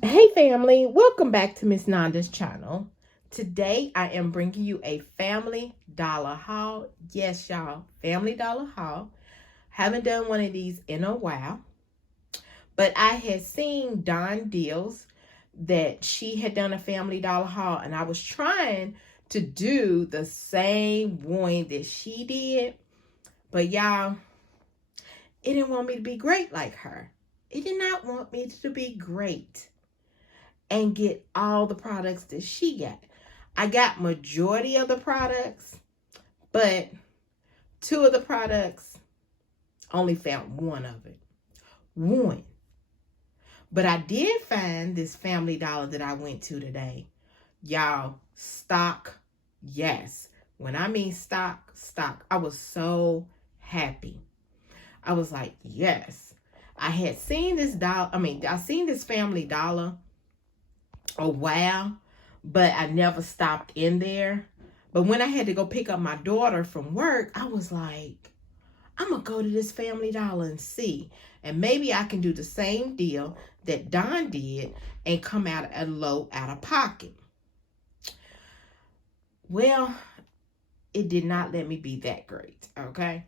Hey family, welcome back to Miss Nanda's channel. Today I am bringing you a Family Dollar haul. Yes, y'all, Family Dollar haul. Haven't done one of these in a while, but I had seen Dawn Deals that she had done a Family Dollar haul, and I was trying to do the same one that she did, but y'all, it didn't want me to be great like her. It did not want me to be great and get all the products that she got. I got majority of the products, but two of the products only found one of it. One. But I did find this Family Dollar that I went to today. Y'all, stock, yes. When I mean stock, stock. I was so happy. I was like, yes. I had seen this I seen this Family Dollar a while, but I never stopped in there. But when I had to go pick up my daughter from work, I was like, I'm gonna go to this Family Dollar and see, and maybe I can do the same deal that Dawn did and come out a low out of pocket. Well, it did not let me be that great. Okay,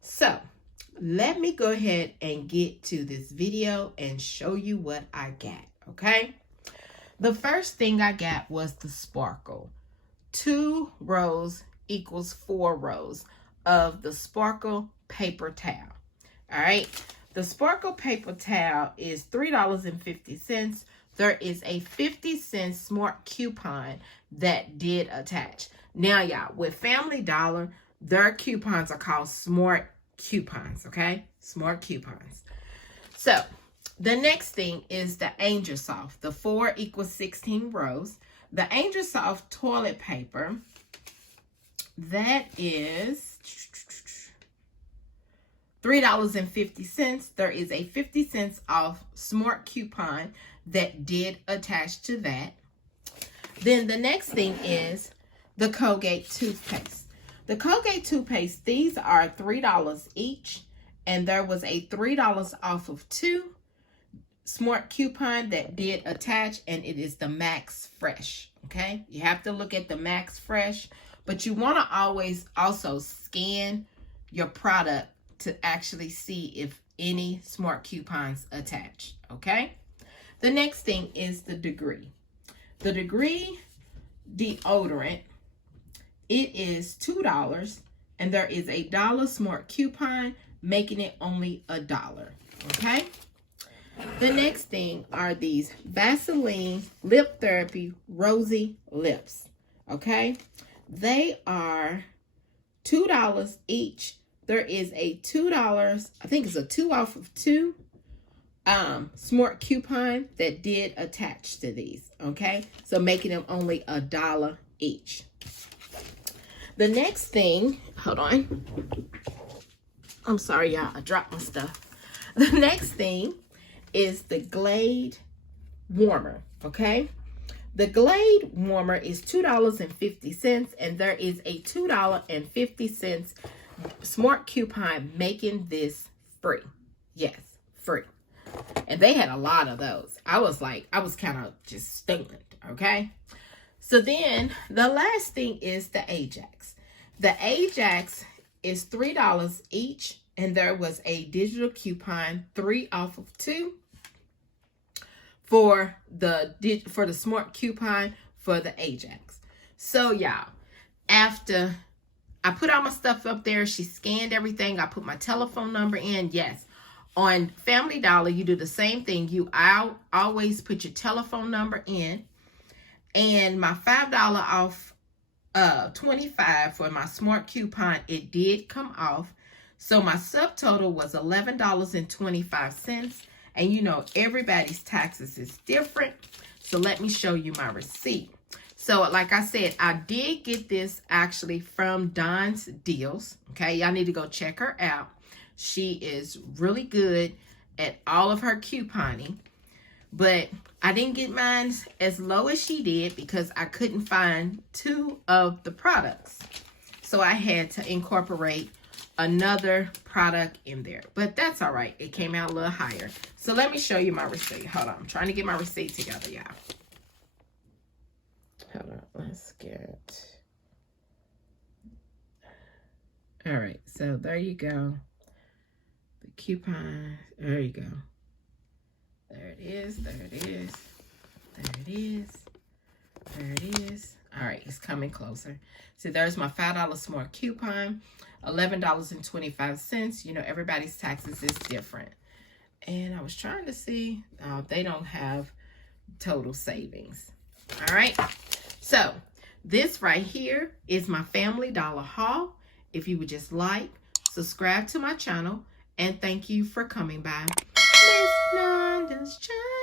so let me go ahead and get to this video and show you what I got. Okay, the first thing I got was the Sparkle. 2 rows equals 4 rows of the Sparkle paper towel. All right, the Sparkle paper towel is $3.50. There is a 50-cent smart coupon that did attach. Now, y'all, with Family Dollar, their coupons are called smart coupons. Okay, smart coupons. So the next thing is the Angel Soft. The 4 equals 16 rows. The Angel Soft toilet paper, that is $3.50. There is a 50 cents off smart coupon that did attach to that. Then the next thing is the Colgate Toothpaste. The Colgate Toothpaste, these are $3 each, and there was a $3 off of 2 smart coupon that did attach, and it is the Max Fresh. Okay, you have to look at the Max Fresh, but you want to always also scan your product to actually see if any smart coupons attach. Okay, the next thing is the Degree. The Degree deodorant, it is $2, and there is a $1 smart coupon making it only $1. Okay, the next thing are these Vaseline Lip Therapy Rosy Lips. Okay, they are $2 each. There is a $2, I think it's a 2 off of 2 smart coupon that did attach to these. Okay, so making them only $1 each. The next thing, hold on, I'm sorry y'all, I dropped my stuff. The next thing is the Glade Warmer. Okay, the Glade Warmer is $2.50, and there is a $2.50 smart coupon making this free. Yes, free. And they had a lot of those. I was kind of just stunned. Okay, so then the last thing is the Ajax. The Ajax is $3 each, and there was a digital coupon 3 off of 2 for the smart coupon for the Ajax. So y'all, after I put all my stuff up there, she scanned everything, I put my telephone number in. Yes, on Family Dollar you do the same thing. You always put your telephone number in, and my $5 off 25 for my smart coupon, it did come off. So my subtotal was $11.25. And you know, everybody's taxes is different. So let me show you my receipt. So like I said, I did get this actually from Dawn's Deals. Okay, y'all need to go check her out. She is really good at all of her couponing. But I didn't get mine as low as she did because I couldn't find 2 of the products. So I had to incorporate another product in there. But that's all right. It came out a little higher. So let me show you my receipt. Hold on. I'm trying to get my receipt together, y'all. Hold on. Let's get... All right. So there you go. The coupon. There you go. There it is. There it is. There it is. There it is. All right, it's coming closer. So there's my $5 Smart coupon, $11.25. You know, everybody's taxes is different. And I was trying to see, they don't have total savings. All right, so this right here is my Family Dollar haul. If you would just like, subscribe to my channel, and thank you for coming by. Miss Nanda's channel.